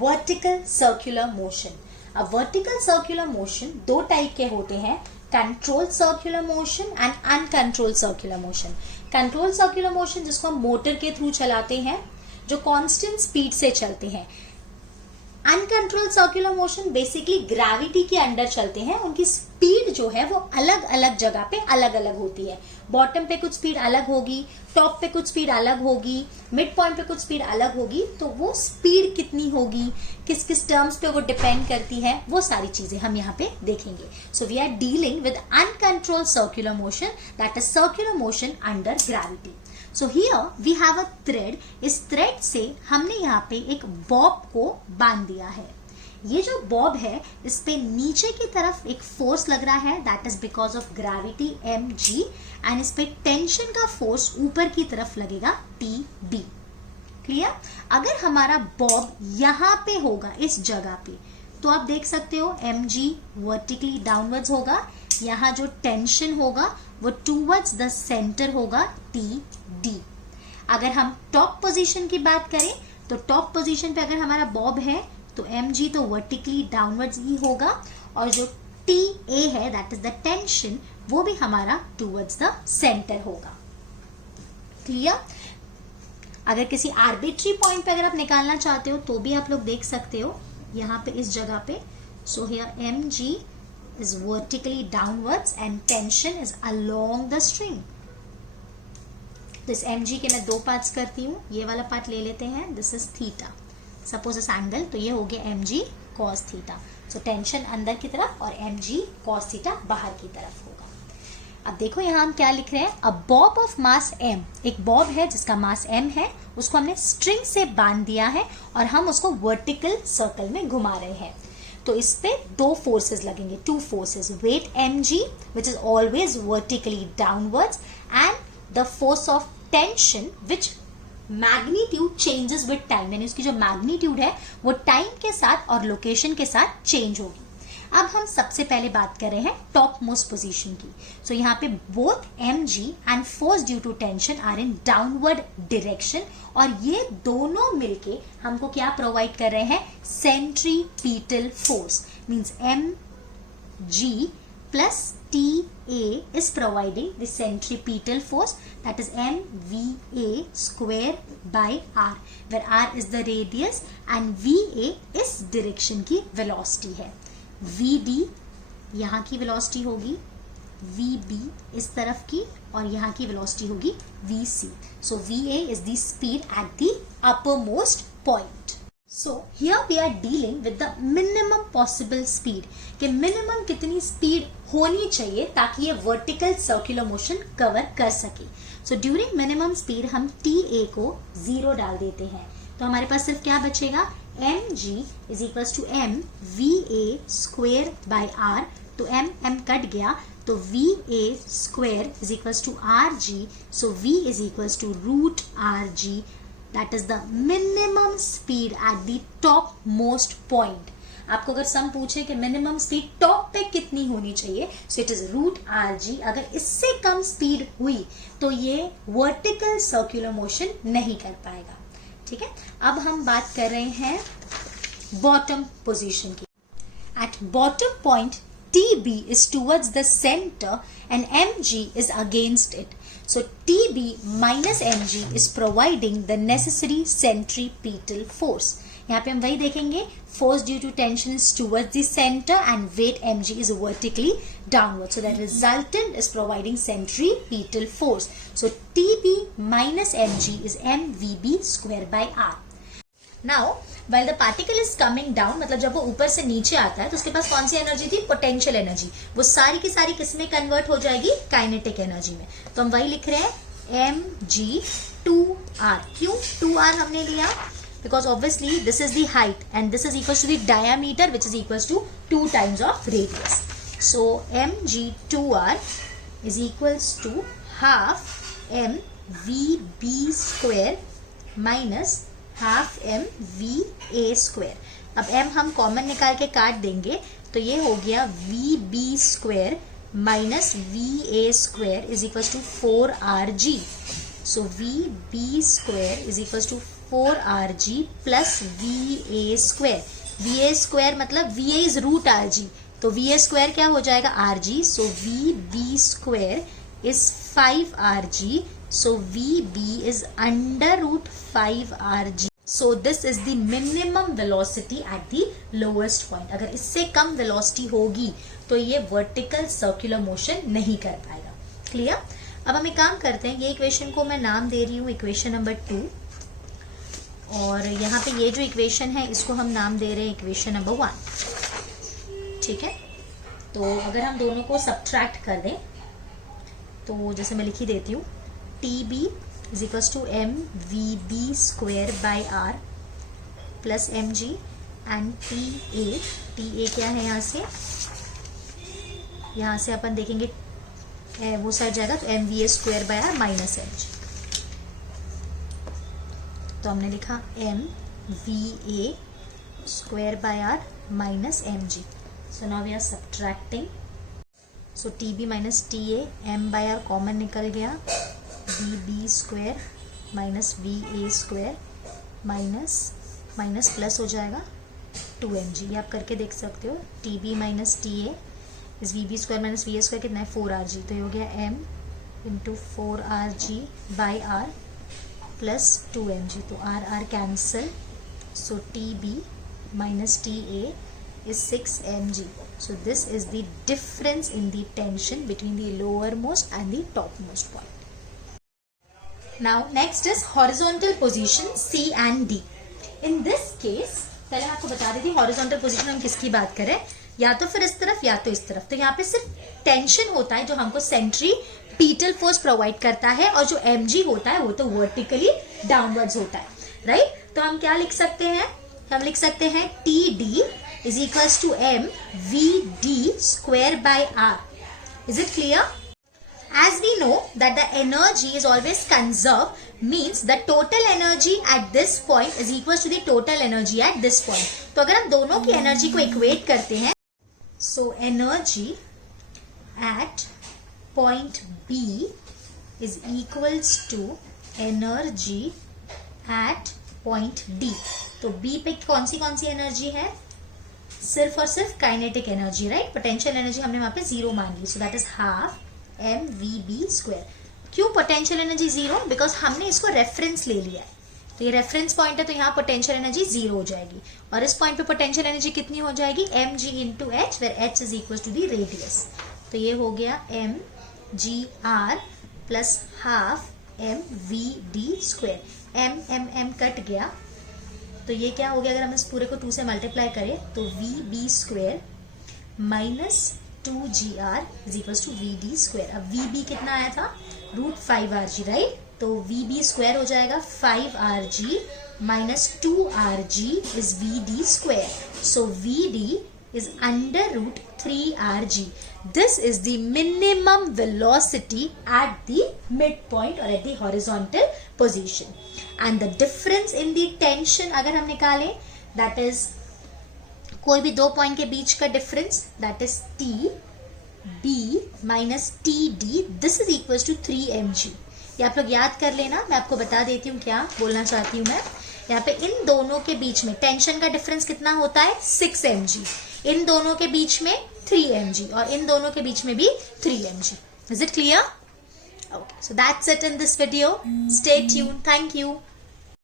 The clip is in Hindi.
Vertical circular motion. अब वर्टिकल सर्कुलर मोशन दो टाइप के होते हैं, control circular motion and uncontrol circular motion. Control circular motion जिसको हम मोटर के थ्रू चलाते हैं, जो कांस्टेंट स्पीड से चलते हैं। Uncontrol circular motion basically gravity के अंडर चलते हैं, उनकी स्पीड जो है वो अलग अलग जगह पे अलग अलग होती है। बॉटम पे कुछ स्पीड अलग होगी, टॉप पे कुछ स्पीड अलग होगी, मिड पॉइंट पे कुछ स्पीड अलग होगी। तो वो स्पीड कितनी होगी, किस किस टर्म्स पे वो डिपेंड करती है, वो सारी चीजें हम यहाँ पे देखेंगे। So we are dealing with uncontrolled circular motion, that is circular motion under gravity. So here we have a thread. इस थ्रेड से हमने यहाँ पे एक बॉब को बांध दिया है। ये जो बॉब है, इस पे नीचे की तरफ एक फोर्स लग रहा है, that is because of gravity mg, and इस पे टेंशन का फोर्स ऊपर की तरफ लगेगा tb। क्लियर? अगर हमारा बॉब यहाँ पे होगा इस जगह पे, तो आप देख सकते हो mg वर्टिकली डाउनवर्ड्स होगा, यहाँ जो टेंशन होगा वो टूवर्ड्स द सेंटर होगा td। अगर हम टॉप पोजीशन की बात करें, तो टॉप पोजीशन पे अगर हमारा बॉब है तो mg तो वर्टिकली डाउनवर्ड्स ही होगा, और जो ta है दैट इज द टेंशन, वो भी हमारा टूवर्ड्स द सेंटर होगा। क्लियर? अगर किसी आर्बिट्री पॉइंट पे अगर आप निकालना चाहते हो तो भी आप लोग देख सकते हो यहाँ पे इस जगह पे। So here mg is vertically downwards and tension is along the string। तो इस mg के मैं दो पार्ट्स करती हूँ, ये वाला पार्ट ले लेते हैं, दिस इज थीटा, सपोज इस एंगल, तो ये हो गया mg cos theta. So tension अंदर की तरफ और mg cos थीटा बाहर की तरफ होगा। अब देखो यहाँ हम क्या लिख रहे हैं, अ बॉब ऑफ मास m, एक बॉब है जिसका मास m है, उसको हमने स्ट्रिंग से बांध दिया है और हम उसको वर्टिकल सर्कल में घुमा रहे हैं। तो इस पे दो फोर्सेस लगेंगे, two forces, weight mg which is always vertically downwards and the force of tension which magnitude changes with time, यानी उसकी जो मैग्नीट्यूड है वो टाइम के साथ और लोकेशन के साथ चेंज होगी। अब हम सबसे पहले बात कर रहे हैं टॉप मोस्ट पोजीशन की। सो यहाँ पे both mg and force due to tension are in downward direction, और ये दोनों मिलके हमको क्या प्रोवाइड कर रहे हैं, centripetal force. Means mg plus ta is providing the centripetal force, that is mva square by r, where r is the radius and va इस direction की velocity है। vd यहाँ की वेलोसिटी होगी, vb इस तरफ की, और यहाँ की वेलोसिटी होगी vc। So va is the speed at the uppermost point। So here we are dealing with the minimum possible speed, कि मिनिमम कितनी स्पीड होनी चाहिए ताकि ये वर्टिकल सर्कुलर मोशन कवर कर सके। सो ड्यूरिंग मिनिमम स्पीड हम ta को 0 डाल देते हैं, तो हमारे पास सिर्फ क्या बचेगा, mg is equals to mva square by r। तो m कट गया, तो va square is equals to rg, so v is equals to root rg, that is the minimum speed at the top most point। आपको अगर सम पूछे कि मिनिमम स्पीड टॉप पे कितनी होनी चाहिए, so it is root rg। अगर इससे कम स्पीड हुई तो ये वर्टिकल सर्कुलर मोशन नहीं कर पाएगा। ठीक है, अब हम बात कर रहे हैं बॉटम पोजीशन की। At bottom point tb is towards the center and mg is against it, so tb minus mg is providing the necessary centripetal force। यहाँ पे हम वही देखेंगे, force due to tension is towards the center and weight mg is vertically downward, so the resultant is providing centripetal force। So tb minus mg is mvb square by r। Now while the particle is coming down, मतलब जब वो ऊपर से नीचे आता है तो उसके पास कौन सी एनर्जी थी, पोटेंशियल एनर्जी, वो सारी की सारी किस में कन्वर्ट हो जाएगी, काइनेटिक एनर्जी में। तो हम वही लिख रहे हैं mg2r। क्यों 2r हमने लिया, because obviously this is the height and this is equals to the diameter which is equals to 2 times of radius। So mg2r is equals to half mvb square minus half mva square। अब m हम कॉमन निकाल के काट देंगे, तो ये हो गया vb square minus va square is equals to 4rg। So vb square is equals to 4rg plus va square. va square मतलब va इज रूट rg, तो va स्क्वायर क्या हो जाएगा rg. So vb square is 5rg. So vb is under root 5rg. So this is the minimum velocity at the lowest point. अगर इससे कम velocity होगी तो ये vertical circular motion नहीं कर पाएगा. क्लियर? अब हम एक काम करते हैं, ये इक्वेशन को मैं नाम दे रही हूँ इक्वेशन नंबर 2, और यहाँ पे ये जो इक्वेशन है इसको हम नाम दे रहे हैं इक्वेशन नंबर 1. ठीक है, तो अगर हम दोनों को सब्ट्रैक्ट कर दें तो जैसे मैं लिखी देती हूँ, TB is equals to mvb square by r plus mg and ta क्या है, यहाँ से अपन देखेंगे वो साइड जाएगा तो mva square by r minus mg. तो हमने लिखा mva square by r minus mg. So now we are subtracting. So tb minus ta, m by r common निकल गया, bb square minus va square minus plus हो जाएगा 2mg. ये आप करके देख सकते हो. tb minus ta is vb square minus va square कितना है 4rg, तो ये हो गया m into 4rg by r plus 2mg. तो r cancel. So tb minus ta is 6mg. So this is the difference in the tension between the lowermost and the topmost point. Now next is horizontal position C and D. In this case पहले मैं आपको बता देती हूँ horizontal position हम किसकी बात करें, या तो फिर इस तरफ या तो इस तरफ. तो यहाँ पे सिर्फ टेंशन होता है जो हमको सेंट्रीपिटल फोर्स प्रोवाइड करता है, और जो mg होता है वो तो वर्टिकली डाउनवर्ड्स होता है. राइट? तो हम क्या लिख सकते हैं, हम लिख सकते हैं TD is equals to mvd square by r. Is it clear? As we know that the energy is always conserved, means the total energy at this point is equals to the total energy at this point. तो अगर हम दोनों की एनर्जी को इक्वेट करते हैं, so energy at point B is equals to energy at point D. तो B पे कौन सी एनर्जी है, सिर्फ और सिर्फ kinetic energy. Right? Potential energy हमने वहां पे 0 मान ली. So that is half mvb square. क्यों पोटेंशियल एनर्जी 0? बिकॉज हमने इसको रेफरेंस ले लिया है. तो ये रेफरेंस पॉइंट है, तो यहाँ पोटेंशियल एनर्जी 0 हो जाएगी, और इस पॉइंट पे पोटेंशियल एनर्जी कितनी हो जाएगी, mg into H, where h is equal to the radius. तो ये हो गया mgr plus half mvd square. m cut गया, तो ये क्या हो गया, अगर हम इस पूरे को 2 से मल्टीप्लाई करें तो vb square minus 2gr is equals to vd square. अब vb कितना आया था, रूट 5rg. राइट? तो vb स्क्वायर हो जाएगा 5rg minus 2rg is vd square. So vd is under root 3rg. This is the minimum velocity at the midpoint or at the horizontal position. And the difference in the tension अगर हम निकालें, that is कोई भी दो पॉइंट के बीच का difference, that is TB minus TD. This is equals to 3mg. ये आप लोग याद कर लेना. मैं आपको बता देती हूँ क्या बोलना चाहती हूँ मैं. यहाँ पे इन दोनों के बीच में टेंशन का डिफरेंस कितना होता है, 6mg. इन दोनों के बीच में 3mg, और इन दोनों के बीच में भी 3mg. Is it clear? Okay, so that's it in this video. Stay tuned. Thank you.